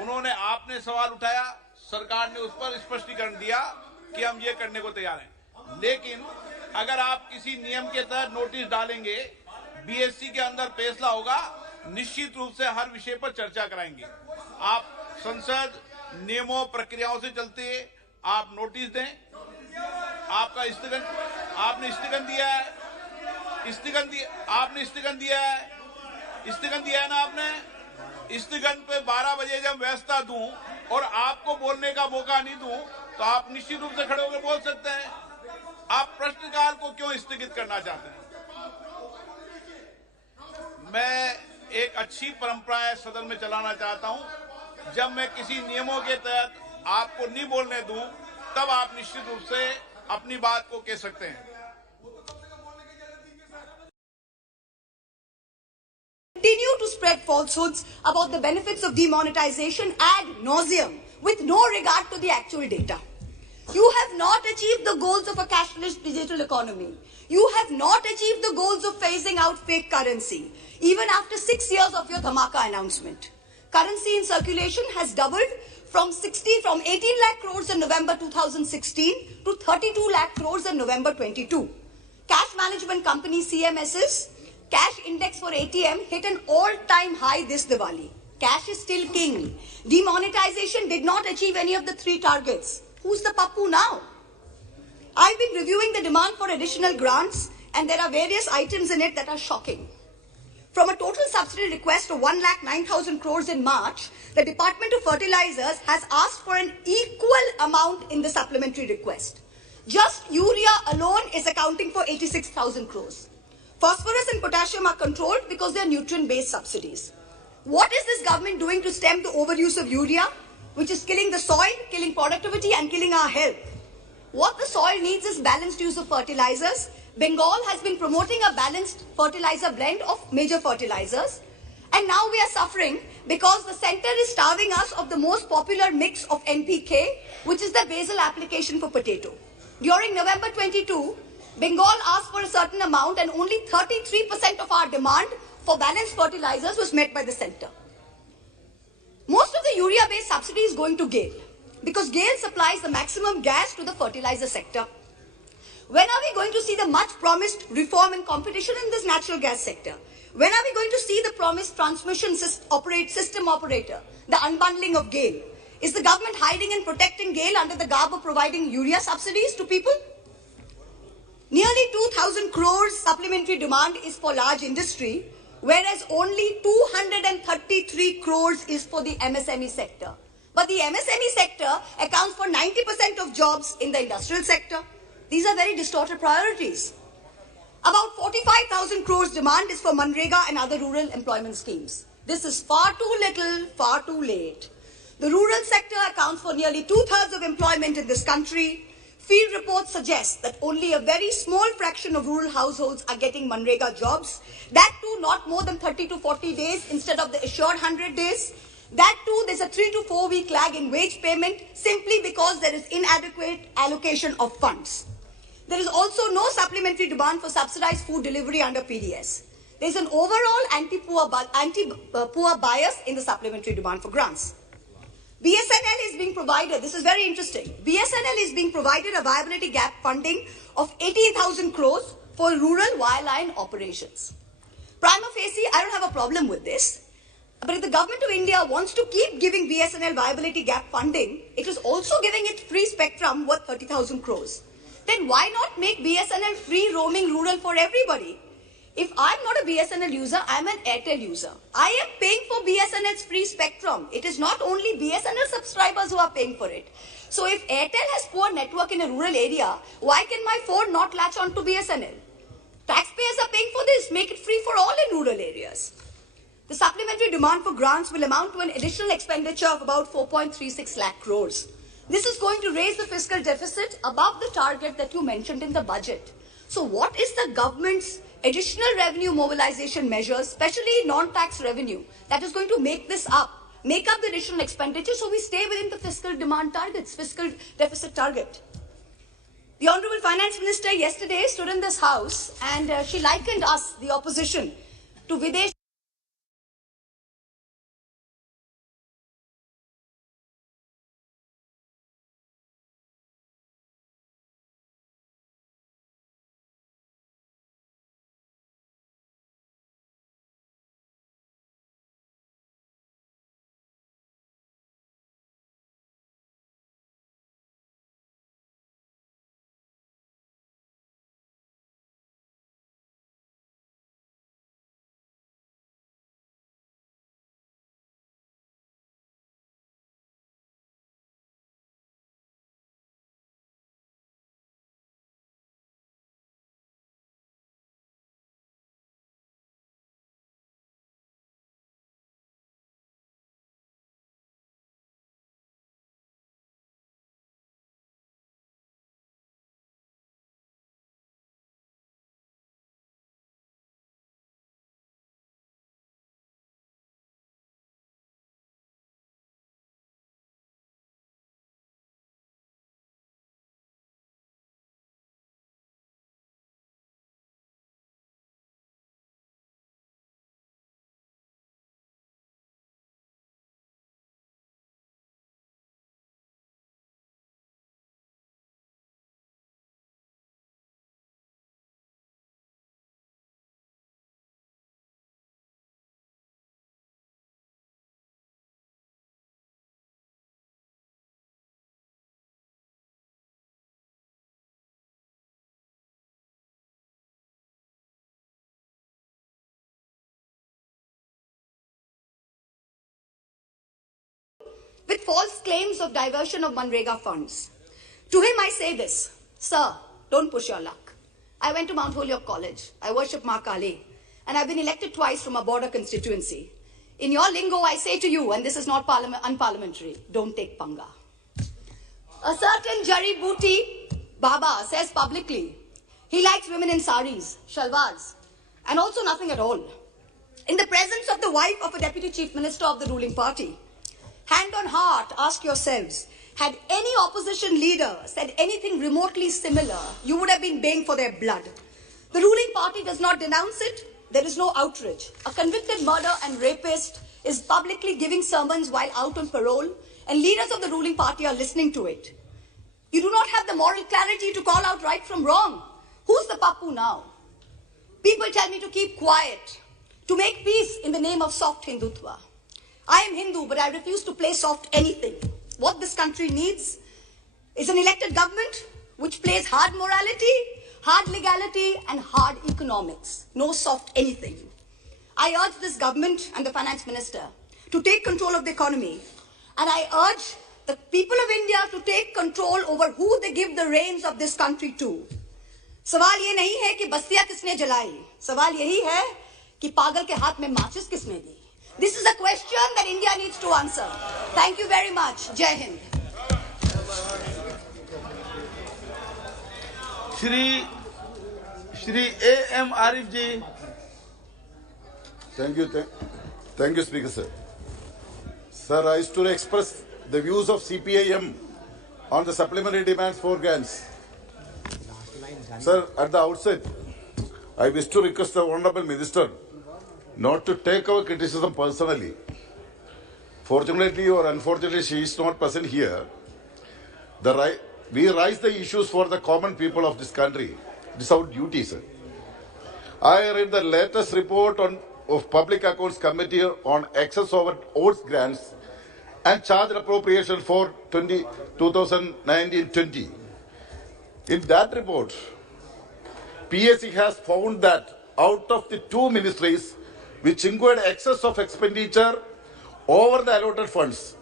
उन्होंने आपने सवाल उठाया, सरकार ने उस पर स्पष्टीकरण दिया कि हम ये करने को तैयार हैं। लेकिन अगर आप किसी नियम के तहत नोटिस डालेंगे, बीएससी के अंदर फैसला होगा, निश्चित रूप से हर विषय पर चर्चा कराएंगे। आप संसद नियमों प्रक्रियाओं से चलते आप नोटिस दें। आपका स्थगन, आपने स्थगन दिया है, आपने स्थगन दिया है ना आपने। स्थगन पे 12 बजे जब व्यवस्था दूं और आपको बोलने का मौका नहीं दूं, तो आप निश्चित रूप से खड़े होकर बोल सकते हैं। आप प्रश्नकाल को क्यों स्थगित करना चाहते हैं? मैं एक अच्छी परंपरा सदन में चलाना चाहता हूं। जब मैं किसी नियमों के तहत आपको नहीं बोलने दूं, तब आप निश्चित रूप से अपनी बात को कह सकते हैं। Continue to spread falsehoods about the benefits of demonetization ad nauseum with no regard to the actual data. You have not achieved the goals of a cashless digital economy. You have not achieved the goals of phasing out fake currency, even after 6 years of your dhamaka announcement. Currency in circulation has doubled from 18 lakh crores in November 2016 to 32 lakh crores in November 22. Cash management company CMS's cash index for ATM hit an all-time high this Diwali. Cash is still king. Demonetization did not achieve any of the 3 targets. Who's the pappu now? I've been reviewing the demand for additional grants, and there are various items in it that are shocking. From a total subsidy request of 1,09,000 crores in March, the Department of Fertilizers has asked for an equal amount in the supplementary request. Just urea alone is accounting for 86,000 crores. Phosphorus and potassium are controlled because they are nutrient-based subsidies. What is this government doing to stem the overuse of urea, which is killing the soil, killing productivity, and killing our health? What the soil needs is balanced use of fertilizers. Bengal has been promoting a balanced fertilizer blend of major fertilizers. And now we are suffering because the center is starving us of the most popular mix of NPK, which is the basal application for potato. During November 22, Bengal asked for a certain amount, and only 33% of our demand for balanced fertilizers was met by the center. Most of the urea-based subsidy is going to GAIL, because GAIL supplies the maximum gas to the fertilizer sector. When are we going to see the much promised reform and competition in this natural gas sector? When are we going to see the promised transmission system operator, the unbundling of GAIL? Is the government hiding and protecting GAIL under the garb of providing urea subsidies to people? Nearly 2,000 crores supplementary demand is for large industry, whereas only 233 crores is for the MSME sector. But the MSME sector accounts for 90% of jobs in the industrial sector. These are very distorted priorities. About 45,000 crores demand is for Manrega and other rural employment schemes. This is far too little, far too late. The rural sector accounts for nearly 2/3 of employment in this country. Field reports suggest that only a very small fraction of rural households are getting Manrega jobs. That too not more than 30 to 40 days instead of the assured 100 days. That too there's a 3 to 4 week lag in wage payment simply because there is inadequate allocation of funds. There is also no supplementary demand for subsidized food delivery under PDS. There's an overall anti-poor bias in the supplementary demand for grants. BSNL is being provided, this is very interesting, BSNL is being provided a viability gap funding of 18,000 crores for rural wireline operations. Prima facie, I don't have a problem with this. But if the government of India wants to keep giving BSNL viability gap funding, it is also giving it free spectrum worth 30,000 crores. Then why not make BSNL free roaming rural for everybody? If I'm not a BSNL user, I'm an Airtel user. I am paying for BSNL's free spectrum. It is not only BSNL subscribers who are paying for it. So if Airtel has poor network in a rural area, why can my phone not latch on to BSNL? Taxpayers are paying for this. Make it free for all in rural areas. The supplementary demand for grants will amount to an additional expenditure of about 4.36 lakh crores. This is going to raise the fiscal deficit above the target that you mentioned in the budget. So what is the government's additional revenue mobilization measures, especially non-tax revenue, that is going to make up the additional expenditure so we stay within the fiscal demand targets, fiscal deficit target? The Honorable Finance Minister yesterday stood in this house and she likened us, the opposition, to Videsh false claims of diversion of Manrega funds. To him I say this, sir, don't push your luck. I went to Mount Holyoke College. I worship Ma Kali. And I've been elected twice from a border constituency. In your lingo, I say to you, and this is not unparliamentary, don't take panga. A certain Jari Booty Baba says publicly, he likes women in saris, shalwars, and also nothing at all. In the presence of the wife of a deputy chief minister of the ruling party, hand on heart, ask yourselves, had any opposition leader said anything remotely similar, you would have been baying for their blood. The ruling party does not denounce it. There is no outrage. A convicted murderer and rapist is publicly giving sermons while out on parole, and leaders of the ruling party are listening to it. You do not have the moral clarity to call out right from wrong. Who's the Pappu now? People tell me to keep quiet, to make peace in the name of soft Hindutva. I am Hindu, but I refuse to play soft anything. What this country needs is an elected government which plays hard morality, hard legality, and hard economics. No soft anything. I urge this government and the finance minister to take control of the economy. And I urge the people of India to take control over who they give the reins of this country to. सवाल ये नहीं है कि बस्तियां किसने जलाई. सवाल यही है कि पागल के हाथ में माचिस किसने दी. This is a question that India needs to answer. Thank you very much. Jai Hind. Shri A.M. Arif ji. Thank you, Speaker sir. Sir, I wish to express the views of CPIM on the supplementary demands for grants. Sir, at the outset, I wish to request the Honorable Minister not to take our criticism personally. Fortunately or unfortunately, she is not present here. We raise the issues for the common people of this country. It is our duty, sir. I read the latest report of Public Accounts Committee on excess over odds grants and charge appropriation for 2019-20. In that report, PSC has found that out of the two ministries which incurred excess of expenditure over the allotted funds,